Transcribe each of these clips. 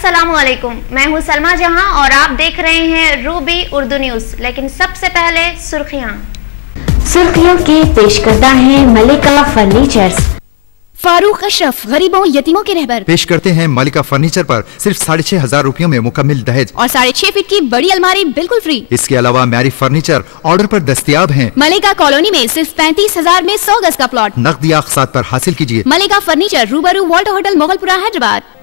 अस्सलाम वालेकुम, मैं हूं सलमा जहां और आप देख रहे हैं रूबी उर्दू न्यूज। लेकिन सबसे पहले सुर्खियां की पेश करता है मलिका फर्नीचर्स। फारूक अशरफ गरीबों यतीमों के रहबर पेश करते हैं मलिका फर्नीचर पर सिर्फ 6,500 रुपयों में मुकम्मल दहेज और 6.5 फीट की बड़ी अलमारी बिल्कुल फ्री। इसके अलावा म्यारी फर्नीचर ऑर्डर पर दस्तयाब हैं। मलिका कॉलोनी में सिर्फ 35,000 में 100 गज का प्लॉट नकदी अक़सात पर हासिल कीजिए। मलिका फर्नीचर रूबरू वॉल्टर होटल मोगलपुरा हैदराबाद।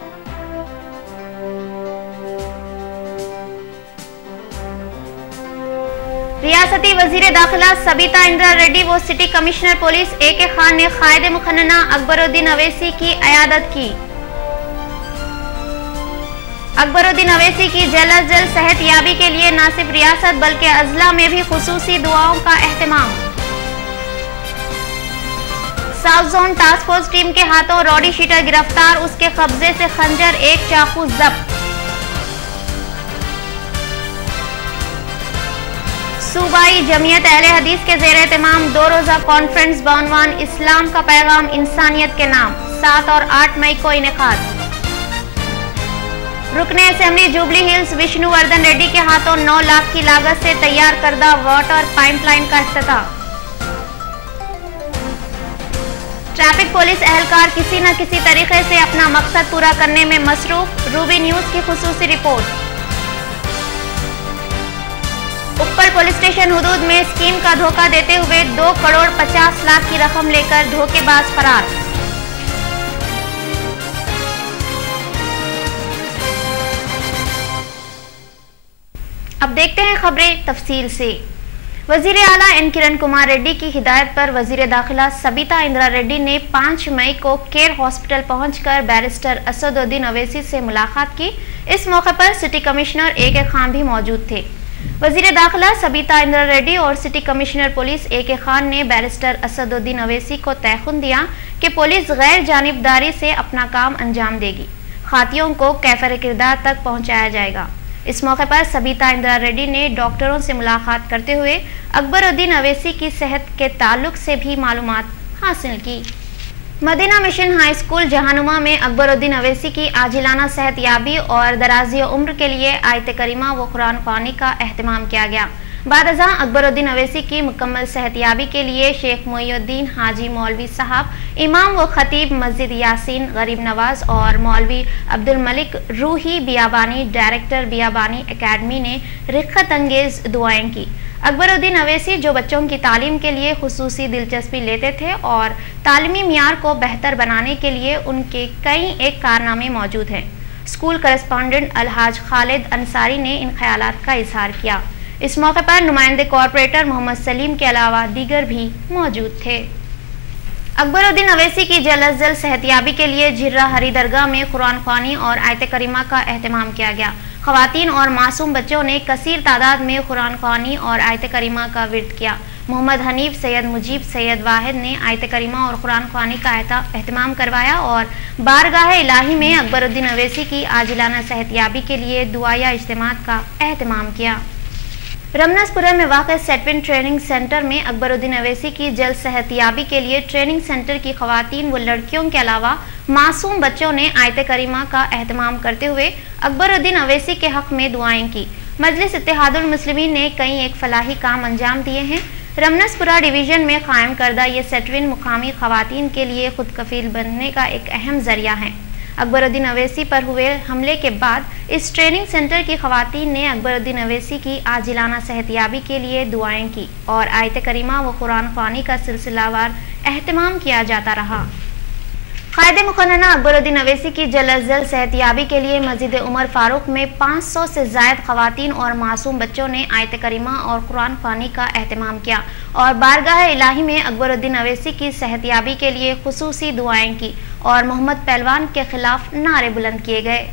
रियासती वजीर दाखिला सबीता इंदिरा रेड्डी व city commissioner police AK Khan ने कायदे मुखन्ना अकबरुद्दीन अवैसी की इयादत की। अकबरुद्दीन अवैसी की जल्द अज जल्द सेहत याबी के लिए न सिर्फ रियासत बल्कि अजला में भी खुसूसी दुआओं का एहतमाम। South zone task force team के हाथों रॉडी शीटर गिरफ्तार, उसके कब्जे से खंजर, एक चाकू जब्त। सूबाई जमीयत अहले हदीस के ज़ेर एहतमाम 2 रोज़ा कॉन्फ्रेंस बानवान इस्लाम का पैगाम इंसानियत के नाम 7 और 8 मई को इनेकाद। रुकने assembly jubilee hills Vishnuvardhana Reddy के हाथों 9 लाख की लागत से तैयार करदा वाटर पाइपलाइन का इफ्तिताह। ट्रैफिक पुलिस एहलकार किसी न किसी तरीके से अपना मकसद पूरा करने में मसरूफ। रूबी न्यूज की खुसूसी रिपोर्ट। उप्पर पुलिस स्टेशन हुदूद में स्कीम का धोखा देते हुए 2 करोड़ 50 लाख की रकम लेकर धोखेबाज फरार। अब देखते हैं खबरें तफसील से। वजीर आला एन किरण कुमार रेड्डी की हिदायत पर वजीर दाखिला सबीता इंदिरा रेड्डी ने 5 मई को केयर हॉस्पिटल पहुंचकर बैरिस्टर असदुद्दीन अवैसी से मुलाकात की। इस मौके पर सिटी कमिश्नर AK खान भी मौजूद थे। वजीर दाखिला सबीता इंदिरा रेड्डी और city commissioner police AK Khan ने बैरिस्टर असदुद्दीन अवैसी को तयखुन दिया कि पुलिस गैर जानिबदारी से अपना काम अंजाम देगी, खातियों को कैफर किरदार तक पहुंचाया जाएगा। इस मौके पर सबीता इंदिरा रेड्डी ने डॉक्टरों से मुलाकात करते हुए अकबरुद्दीन अवैसी की सेहत के ताल्लुक से भी मालूमात हासिल की। Madina mission high school Jahanuma में अकबरुद्दीन अवैसी की आजिलाना सेहत याबी और दराजी उम्र के लिए आयत करीमा व कुरान ख्वानी का एहतमाम किया गया। बाद अज़ां अकबरुद्दीन अवैसी की मुकम्मल सेहत याबी के लिए शेख मोइनुद्दीन हाजी मौलवी साहब, इमाम व खतीब मस्जिद यासीन गरीब नवाज और मौलवी अब्दुल मलिक रूही बियाबानी, डायरेक्टर बियाबानी एकेडमी ने रिक्कत अंगेज दुआएं की। अकबरुद्दीन अवैसी जो बच्चों की तालीम के लिए खुसूसी दिलचस्पी लेते थे और तालीमी मियार को बेहतर बनाने के लिए उनके कई एक कारनामे मौजूद हैं। स्कूल करस्पॉन्डेंट अलहाज खालिद अंसारी ने इन ख्यालात का इजहार किया। इस मौके पर नुमाइंदे कॉरपोरेटर मोहम्मद सलीम के अलावा दीगर भी मौजूद थे। अकबरुद्दीन अवैसी की जल्द अज जल्द सेहतयाबी के लिए झिर्रा हरी दरगाह में कुरान ख्वानी और आयत करीमा का एहतमाम किया गया। ख़वातीन और मासूम बच्चों ने कसीर तादाद में कुरान ख्वानी और आयत करीमा का विर्द किया। मोहम्मद हनीफ, सैयद मुजीब, सैयद वाहिद ने आयत करीमा और कुरान ख्वानी का एहतमाम करवाया और बारगाह इलाही में अकबरुद्दीन अवैसी की आजिलाना सेहतयाबी के लिए दुआया इज्तिमात का एहतमाम किया। रमनसपुरा में वाक़ सेटविन ट्रेनिंग सेंटर में अकबरुद्दीन अवैसी की जल्द सेहतयाबी के लिए ट्रेनिंग सेंटर की ख़वातीन व लड़कियों के अलावा मासूम बच्चों ने आयत करीमा का एहतमाम करते हुए अकबरुद्दीन अवैसी के हक़ में दुआएं की। मजलिस इत्तेहादुल मुस्लिमीन ने कई एक फलाही काम अंजाम दिए हैं। रमनसपुरा डिवीज़न में कायम करदा ये सेटविन मुकामी ख़वातीन के लिए खुद कफील बनने का एक अहम ज़रिया है। अकबरुद्दीन अवैसी पर हुए हमले के बाद इस ट्रेनिंग सेंटर की ख़वातीन ने अकबरुद्दीन अवैसी की आजिलाना सेहतयाबी के लिए दुआएं की और आयत करीमा व कुरान ख्वानी का सिलसिलावार एहतमाम किया जाता रहा। कायदे मुखन्ना अकबरुद्दीन अवैसी की जल्द अज जल्द सेहतयाबी के लिए मस्जिद उमर फारूक में 500 से ज़ायद ख़वातीन और मासूम बच्चों ने आयत करीमा और कुरान ख्वानी का एहतमाम किया और बारगाह इलाही में अकबरुद्दीन अवैसी की सेहतयाबी के लिए खुसूसी दुआएं की और मोहम्मद पहलवान के खिलाफ नारे बुलंद किए गए।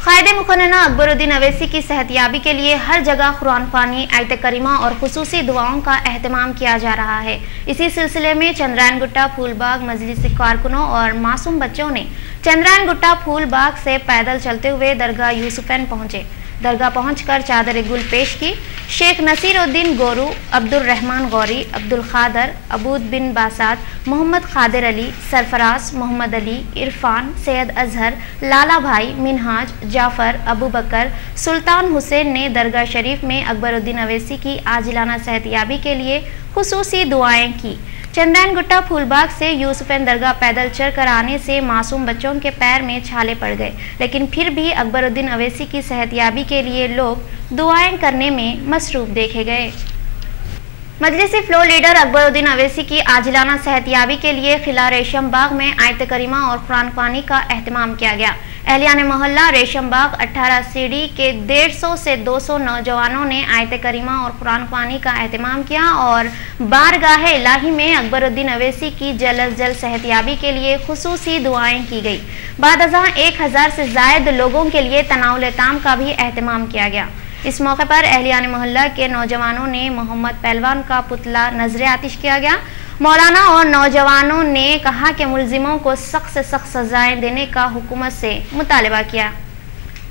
कायदे मुखन्ना अकबरुद्दीन अवैसी की सेहतयाबी के लिए हर जगह कुरान ख्वानी, आयत करीमा और खुसूसी दुआओं का एहतमाम किया जा रहा है। इसी सिलसिले में चंद्रायन गुट्टा फूलबाग मजलिसी कारकुनों और मासूम बच्चों ने चंद्रायन गुट्टा फूलबाग से पैदल चलते हुए दरगाह यूसुफैन पहुंचे। درگاہ پہنچ کر چادر گل پیش کی۔ شیخ نصیر الدین گورو، عبدالرحمن غوری، عبدالقادر، عبود بن باسات، محمد قادر علی، سرفراز، محمد علی، عرفان، سید اظہر، لالا بھائی، منہاج، جعفر، ابو بکر، سلطان حسین نے درگاہ شریف میں اکبر الدین اویسی کی عاجلانہ صحت یابی کے لیے خصوصی دعائیں کی۔ چندین گٹا پھول باغ سے یوسفین درگاہ پیدل چل کر آنے سے معصوم بچوں کے پیر میں چھالے پڑ گئے، لیکن پھر بھی اکبر الدین اویسی کی صحت یابی کے لیے لوگ دعائیں کرنے میں مصروف دیکھے گئے۔ مجلسی فلور لیڈر اکبر الدین اویسی کی عاجلانہ صحت یابی کے لیے خلا ریشم باغ میں آیت کریمہ اور قرآن خوانی کا اہتمام کیا گیا۔ اہلیان محلہ ریشم باغ 18 سیڑھی کے 150 سے 200 نوجوانوں نے آیت کریمہ اور قرآن خوانی کا اہتمام کیا اور بارگاہ الہی میں اکبر الدین اویسی کی جلد از جلد صحت یابی کے لیے خصوصی دعائیں کی گئی۔ بعد ازاں 1000 سے زائد لوگوں کے لیے تناول تام کا بھی اہتمام کیا گیا۔ اس موقع پر اہلیان محلہ کے نوجوانوں نے محمد پہلوان کا پتلا نظر آتش کیا گیا۔ مولانا اور نوجوانوں نے کہا کہ ملزموں کو سخت سے سخت سزائیں دینے کا حکومت سے مطالبہ کیا۔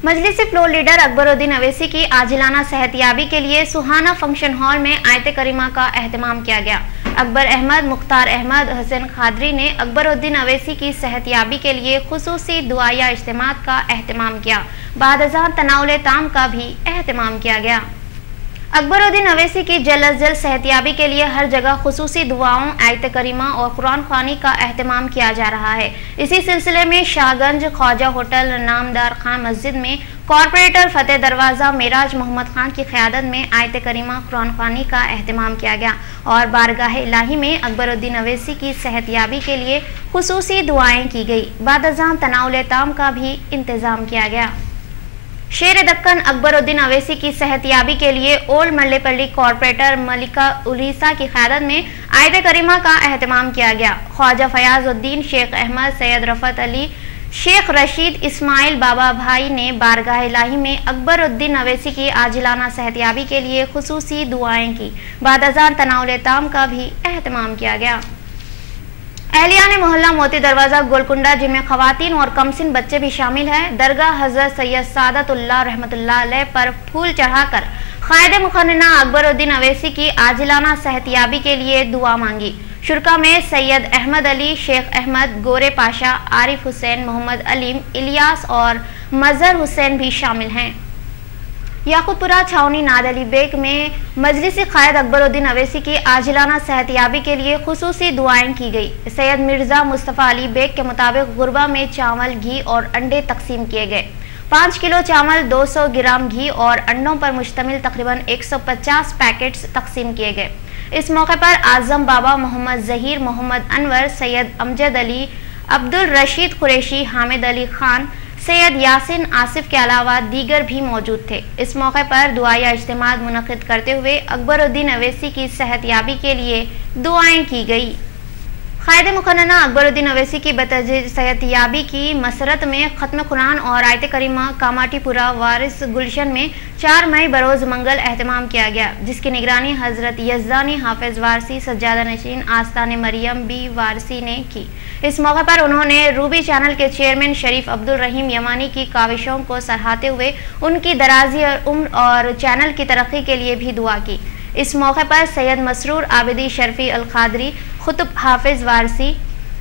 مجلسی فلور لیڈر اکبر الدین اویسی کی عاجلانہ صحت یابی کے لیے سہانا فنکشن ہال میں آیت کریمہ کا اہتمام کیا گیا۔ اکبر احمد، مختار احمد، حسین قادری نے اکبر الدین اویسی کی صحت یابی کے لیے خصوصی دعائیہ اجتماعات کا اہتمام کیا۔ بعد ازاں تناول تام کا بھی اہتمام کیا گیا۔ اکبر الدین اویسی کی جلد از جلد صحت یابی کے لیے ہر جگہ خصوصی دعاؤں، آیت کریمہ اور قرآن خوانی کا اہتمام کیا جا رہا ہے۔ اسی سلسلے میں شاہ گنج خواجہ ہوٹل نامدار خان مسجد میں کارپوریٹر فتح دروازہ معراج محمد خان کی قیادت میں آیت کریمہ قرآن خوانی کا اہتمام کیا گیا اور بارگاہ الہی میں اکبر الدین اویسی کی صحت یابی کے لیے خصوصی دعائیں کی گئی۔ بعد ازاں تناول تام کا بھی انتظام کیا گیا۔ شیر دکن اکبر الدین اویسی کی صحت یابی کے لیے اولڈ ملے پلی کارپوریٹر ملکہ الیسا کی قیادت میں آیت کریمہ کا اہتمام کیا گیا۔ خواجہ فیاض الدین، شیخ احمد، سید رفعت علی، شیخ رشید اسماعیل بابا بھائی نے بارگاہ الہی میں اکبر الدین اویسی کی عاجلانہ صحت یابی کے لیے خصوصی دعائیں کی۔ بعد ازاں تناول تام کا بھی اہتمام کیا گیا۔ اہلیان محلہ موتی دروازہ گولکنڈہ، جن میں خواتین اور کمسن بچے بھی شامل ہیں، درگاہ حضرت سید سعادت اللہ رحمۃ اللہ علیہ پر پھول چڑھا کر قائد مقننہ اکبر الدین اویسی کی عاجلانہ صحت یابی کے لیے دعا مانگی۔ شرکا میں سید احمد علی، شیخ احمد، گورے پاشا، عارف حسین، محمد علیم، الیاس اور مظہر حسین بھی شامل ہیں۔ یاقوت پورہ چھاونی ناد علی بیگ میں مجلسی قائد اکبر الدین اویسی کی عاجلانہ صحت یابی کے لیے خصوصی دعائیں کی گئی۔ سید مرزا مصطفیٰ علی بیگ کے مطابق غربہ میں چاول، گھی اور انڈے تقسیم کیے گئے۔ 5 کلو چاول، 200 گرام گھی اور انڈوں پر مشتمل تقریباً 150 پیکٹس تقسیم کیے گئے۔ اس موقع پر اعظم بابا، محمد ظہیر، محمد انور، سید امجد علی، عبدالرشید قریشی، حامد علی خان، سید یاسین آصف کے علاوہ دیگر بھی موجود تھے۔ اس موقع پر دعائیہ اجتماعات منعقد کرتے ہوئے اکبر الدین اویسی کی صحت یابی کے لیے دعائیں کی گئی۔ قائد مقننہ اکبر الدین اویسی کی بتدریج صحت یابی کی مسرت میں ختم قرآن اور آیت کریمہ کاماٹی پورہ وارث گلشن میں 4 مئی بروز منگل اہتمام کیا گیا، جس کی نگرانی حضرت یزدانی حافظ وارثی سجادہ نشین آستان مریم بی وارثی نے کی۔ اس موقع پر انہوں نے روبی چینل کے چیئرمین شریف عبدالرحیم یمانی کی کاوشوں کو سراہتے ہوئے ان کی درازی عمر اور چینل کی ترقی کے لیے بھی دعا کی۔ اس موقع پر سید مسرور عابدی شرفی القادری، خطب حافظ وارثی،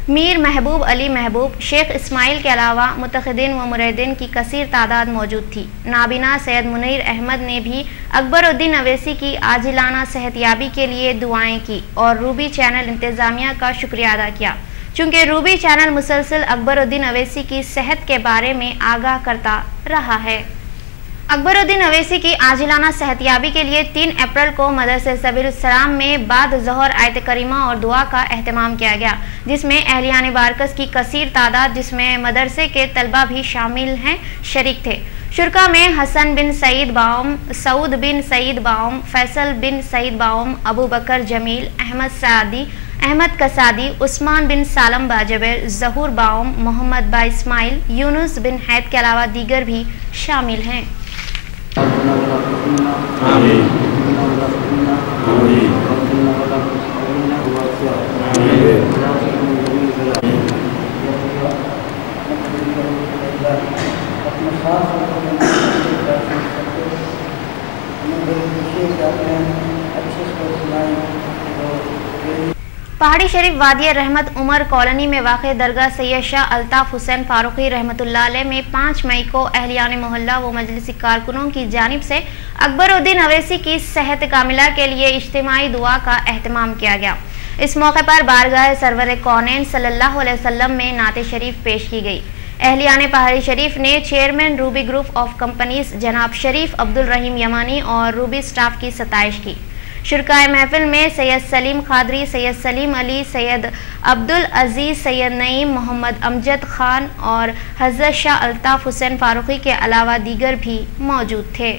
میر محبوب علی محبوب، شیخ اسماعیل کے علاوہ متقدین و مریدین کی کثیر تعداد موجود تھی۔ نابینا سید منیر احمد نے بھی اکبر الدین اویسی کی عاجلانہ صحت یابی کے لیے دعائیں کی اور روبی چینل انتظامیہ کا شکریہ ادا کیا، چونکہ روبی چینل مسلسل اکبر الدین اویسی کی صحت کے بارے میں آگاہ کرتا رہا ہے۔ اکبر الدین اویسی کی عاجلانہ صحت یابی کے لیے 3 اپریل کو مدرسہ سبیل السلام میں بعد ظہر آیت کریمہ اور دعا کا اہتمام کیا گیا، جس میں اہلیان بارکس کی کثیر تعداد، جس میں مدرسے کے طلبہ بھی شامل ہیں، شریک تھے۔ شرکا میں حسن بن سعید باؤم، سعود بن سعید باؤم، فیصل بن سعید باؤم، ابو بکر جمیل، احمد سعدی، احمد کسادی، عثمان بن سالم باجبر، ظہور باؤم، محمد با اسماعیل، یونس بن حید کے علاوہ دیگر بھی شامل ہیں۔ पहाड़ी शरीफ वादिया रहमत उमर कॉलोनी में वाक़ दरगाह सैयद शाह अल्ताफ हुसैन फारूकी रहमतुल्लाह अलैह में 5 मई को अहलियान मोहल्ला व मजलिसी कारकुनों की जानिब से अकबरुद्दीन अवैसी की सेहत कामिला के लिए इज्तिमाई दुआ का एहतमाम किया गया। इस मौके पर बारगाह सरवर कौनैन सल्लल्लाहु अलैहि वसल्लम में नात शरीफ पेश की गई। अहलियान पहाड़ी शरीफ ने chairman Ruby group of companies जनाब शरीफ अब्दुल रहीम यमानी और रूबी स्टाफ की सताइश की। शुरकाए महफिल में सैयद सलीम खादरी, सैयद सलीम अली, सैयद अब्दुल अजीज, सैयद नईम, मोहम्मद अमजद खान और हजरत शाह अल्ताफ हुसैन फारूकी के अलावा दीगर भी मौजूद थे।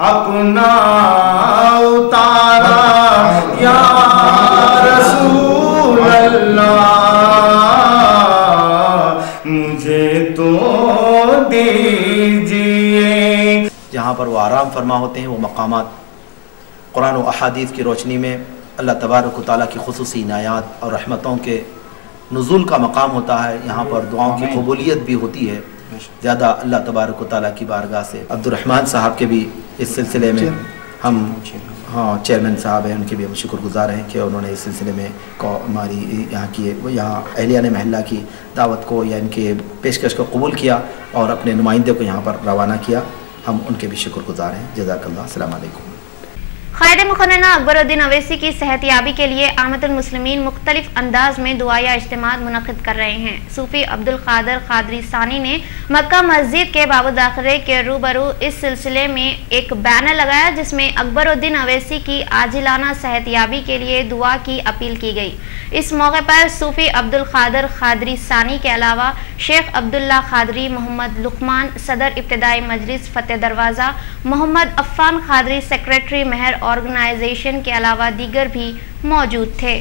अपना उतारा या रसूल अल्लाह, मुझे तो दीजिए। जहाँ पर वो आराम फरमा होते हैं, वो मकामात कुरान और अहादीस की रोशनी में अल्लाह तबारक व तआला की खुसूसी इनायात और रहमतों के नुज़ूल का मकाम होता है। यहाँ पर दुआओं की कबूलियत भी होती है ज़्यादा अल्लाह तबारक व तआला की बारगाह से। अब्दुर्रहमान साहब के भी इस सिलसिले में हम चेयरमैन साहब हैं, उनके भी हम शुक्रगुजार हैं कि उन्होंने इस सिलसिले में हमारी यहाँ की यहाँ अहलियान महल्ला की दावत को या इनके पेशकश को कबूल किया और अपने नुमाइंदे को यहाँ पर रवाना किया। हम उनके भी शुक्रगुजार हैं। जज़ाकल्लाह। अस्सलाम वालेकुम। क़ायद मुक़न्नना अकबरुद्दीन अवैसी की सेहतियाबी के लिए आमतुल मुस्लिमीन मुख्तलिफ अंदाज में दुआ या इज्तिमा मुनक़िद कर रहे हैं। सूफ़ी अब्दुल क़ादिर क़ादरी सानी ने मक्का मस्जिद के बाब दाखिले के रूबरू इस सिलसिले में एक बैनर लगाया जिसमें अकबरुद्दीन अवैसी की आजिलाना सेहतियाबी के लिए दुआ की अपील की गई। इस मौके पर सूफ़ी अब्दुल क़ादिर क़ादरी सानी के अलावा शेख अब्दुल्ला क़ादरी, मोहम्मद लुक़मान सदर इब्तिदाई मजलिस फ़तेह दरवाज़ा, मोहम्मद अफ़ान क़ादरी सेक्रेटरी महर ऑर्गेनाइजेशन के अलावा दीगर भी मौजूद थे।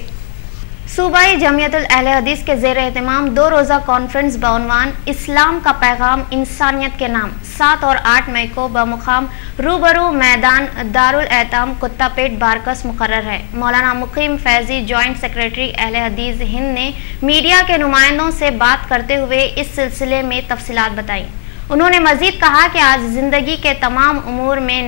सूबाई जमियतुल अहले हदीस के ज़ेर एहतमाम 2 रोज़ा कॉन्फ्रेंस बउनवान इस्लाम का पैगाम इंसानियत के नाम 7 और 8 मई को बमुकाम रूबरू मैदान दारुल एहताम कुत्तापेट बारकस मुकर्रर है। मौलाना मुकीम फैजी जॉइंट सेक्रेटरी अहले हदीस हिंद ने मीडिया के नुमाइंदों से बात करते हुए इस सिलसिले में तफसीलात बताई। उन्होंने मजीद कहा कि आज जिंदगी के तमाम उमूर में